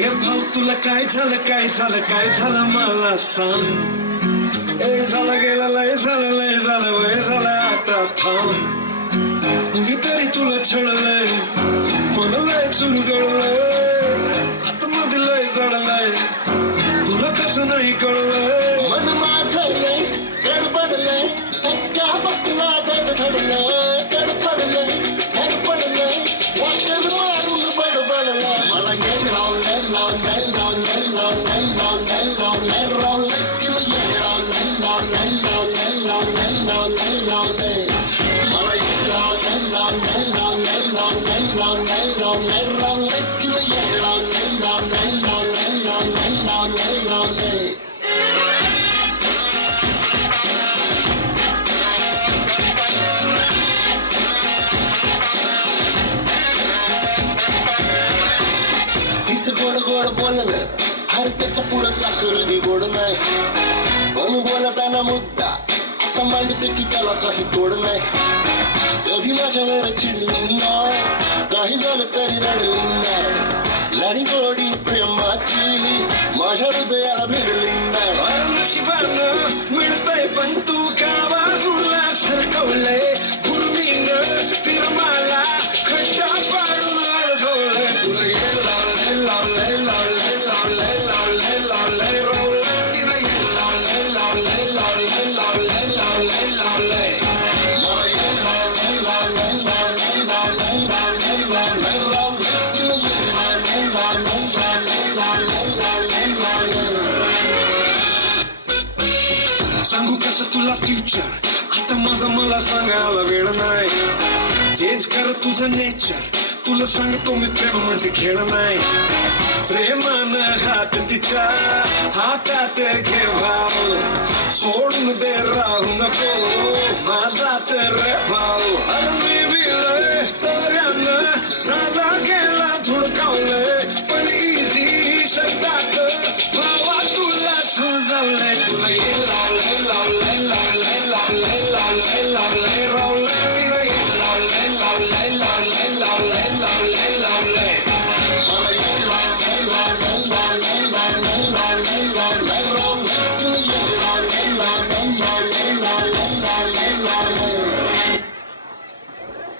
हे भाऊ तुला काय झालं काय झालं काय झालं मला सांग. ए झालं गेला लय झालं लय झालं वय झालं आता थांब. मी तरी तुला छळलंय मन लय चुरगळलंय आता मध्ये लय जडलंय तुला कसं नाही कळलंय. मन माझं लय गडबडलंय धक्का बसला धडधडलंय गडफडलंय धडपडलंय वाटेल मारून बडबडलंय मला ये लावलंय लावलंय लावलंय लावलंय लावलंय लावलंय लावलंय तुला ये लावलंय लावलंय लावलंय लावलंय लावलंय लावलंय मला ये लावलंय लावलंय लावलंय लावलंय लावलंय लावलंय लावलंय तुला ये लावलंय लावलंय लावलंय लावलंय लावलंय लावलंय. तिचं गोड गोड बोलणं हर त्याच्या पुढं साखर बी गोड नाही पण बोलताना मुद्दा असा मांडते की त्याला काही तोड नाही. कधी माझ्यावर चिडली नाही काही झालं तरी रडली नाही लाडी गोडी प्रेमाची माझ्या हृदयाला भिडली नाही. नशिबानं मिळतंय पण तू का बाजूला सरकवलंय गुरमीनं फिरमाला खड्डा पाडून अडकवलंय. तुला ये लावलंय लावलंय लावलंय लावलंय लावलंय लावलंय रावलंय तिला ये लावलंय लावलंय लावलंय लावलंय लावलंय लावलंय मला ये लावलंय लावलंय लावलंय लावलंय लावलंय लावलंय लावलंय तुला ये लावलंय लावलंय लावलंय लावलंय लावलंय लावलंय. सांगू कसं तुला फ्युचर आता माझा मला सांगायला वेळ नाही. चेंज कर तुझं नेचर तुला सांगतो मी प्रेम म्हणजे खेळ नाही. प्रेमानं हात तिच्या हातात घे भाव सोडून दे राहू नको